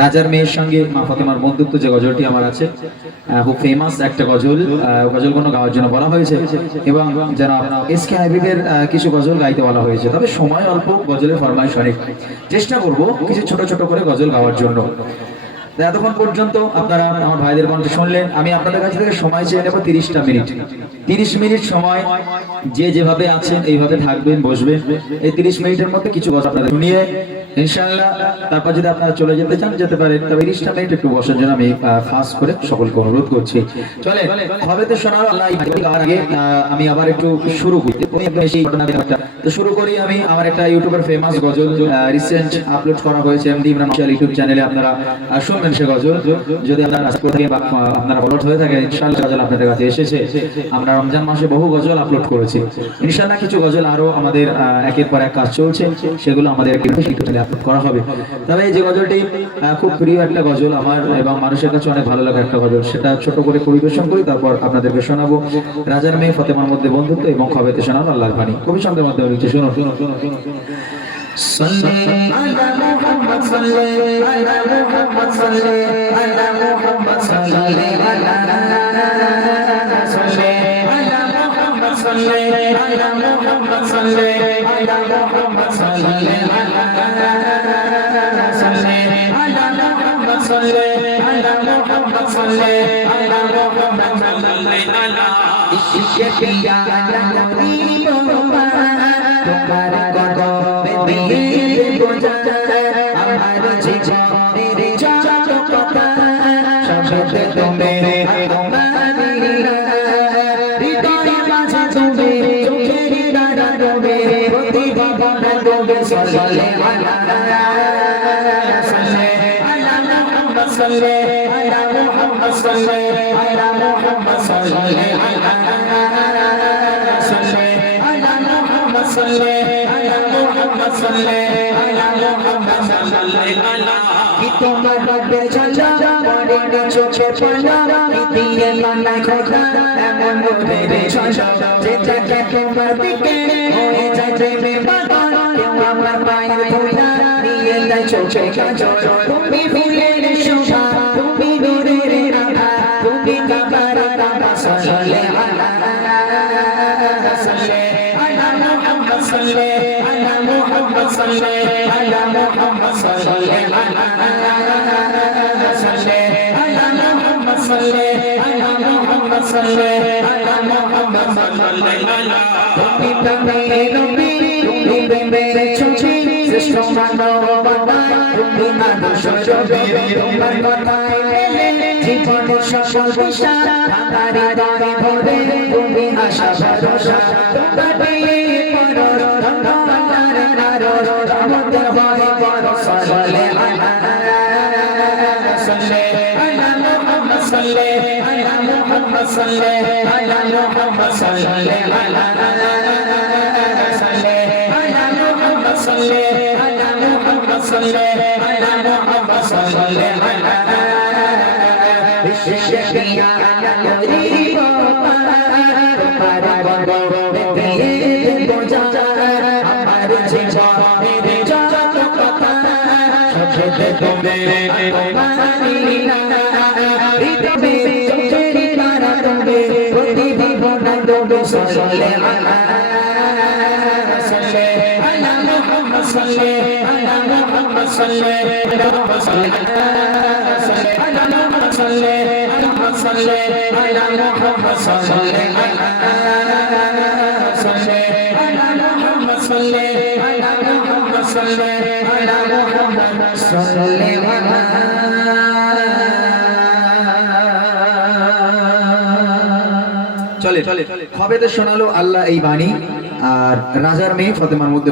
রাজার মেয়ের সঙ্গে মা ফাতেমার বন্ধুত্ব যে গজলটি আমার আছে, খুব ফেমাস একটা গজল, গজলগুলো গাওয়ার জন্য বলা হয়েছে এবং যারা এসকে হাবিবের কিছু গজল গাইতে বলা হয়েছে। তবে সময় অল্প, গজলের ফরমাইশ অনেক, চেষ্টা করব কিছু ছোট ছোট করে গজল গাওয়ার জন্য। এতক্ষণ পর্যন্ত আপনারা আমার ভাইদের কণ্ঠ শুনলেন। আমি আপনাদের কাছ থেকে সময় চেয়ে নেব 30টা মিনিট। 30 মিনিট সময় যে যেভাবে আছেন এইভাবে থাকবেন, বসবেন। এই 30 মিনিটের মধ্যে কিছু কথা আপনাদের শুনিয়ে ইনশাআল্লাহ তারপর যদি আপনারা চলে যেতে চান যেতে পারেন, তবে 30টা মিনিট একটু বসার জন্য আমি ফাস্ট করে সকলকে অনুরোধ করছি। চলে খবেতে শোনার আল্লাহ গাওয়ার আগে আমি আবার একটু শুরু করি। তো শুরু করি আমি আমার একটা ইউটিউবের ফেমাস গজল, রিসেন্ট আপলোড করা হয়েছে এমডি ইমরান অফিশিয়াল ইউটিউব চ্যানেলে। আপনারা শুনবেন সে গজল। যদি আপনারা রাস্তা থেকে বা আপনারা আপলোড হয়ে থাকে, ইনশাআল্লাহ গজল আপনাদের কাছে এসেছে। আমরা রমজান মাসে বহু গজল আপলোড করেছি, ইনশাআল্লাহ কিছু গজল আরো আমাদের একের পর এক কাজ চলছে, সেগুলো আমাদের আপলোড করা হবে। তবে এই যে গজলটি খুব প্রিয় একটা গজল আমার এবং মানুষের কাছে অনেক ভালো লাগা একটা গজল, সেটা ছোট করে পরিবেশন করি, তারপর আপনাদেরকে শোনাবো। রাজার মেয়ে ফাতেমার মধ্যে বন্ধুত্ব এবং খবেতে শোনাবো আল্লাহর বাণী। কবি সঙ্গের মধ্যে হচ্ছে, শোনো শোনো শোনো শোনো صلي على محمد صلي على محمد صلي على محمد صلي على صلي على محمد صلي على محمد صلي على محمد صلي على صلي على محمد صلي على محمد صلي على محمد صلي على الشفيع الغريب तुम्हारे তোমার রবে চলা মরে না চোখে পড়া দিয়ে মানায় খোদা এমন মোরে চলা যেটা তোমার দিকে হয়ে যায় প্রেমে পাগল কেউ আমার পায়ে ধুলা দিয়ে দেয় চোখে কাজল তুমি ফুলের শোভা তুমি নূরের আভা তুমি কাবার রাবা সাল্লে আলা সাল্লে আলা মুহাম্মদ সাল্লে আলা মুহাম্মদ সাল্লে আলা মুহাম্মদ সাল্লে আলা صلي على محمد صلي على محمد صلي على তুমি তুমি নবী তুমি মেরে ছবি শ্রেষ্ঠ মানব বাবা তুমি আদর্শ রবি তোমার কথায় মেলে জীবনের সকল দিশা আমার হৃদয়ে ভরে তুমি আশা ভরসা তোমার দিয়ে পরশ তোমার নারশ আমাদের হয় বড় সাল্লে আলা সাল্লে صلي على محمد صلي على محمد صلي على صلي على محمد صلي على محمد صلي على محمد صلي على الشفيع الغريب तुम्हारा बंदो तेरे बोझा हमारे जीवन मेरे जान कथा सबसे तुम्हें तुम्हारी صلي على محمد صلي على محمد صلي على محمد صلي على محمد صلي على محمد صلي على محمد صلي على محمد صلي على محمد صلي চলে খবেতে শোনালো আল্লাহ এই বাণী। আর রাজার মেয়ে ফাতেমার মধ্যে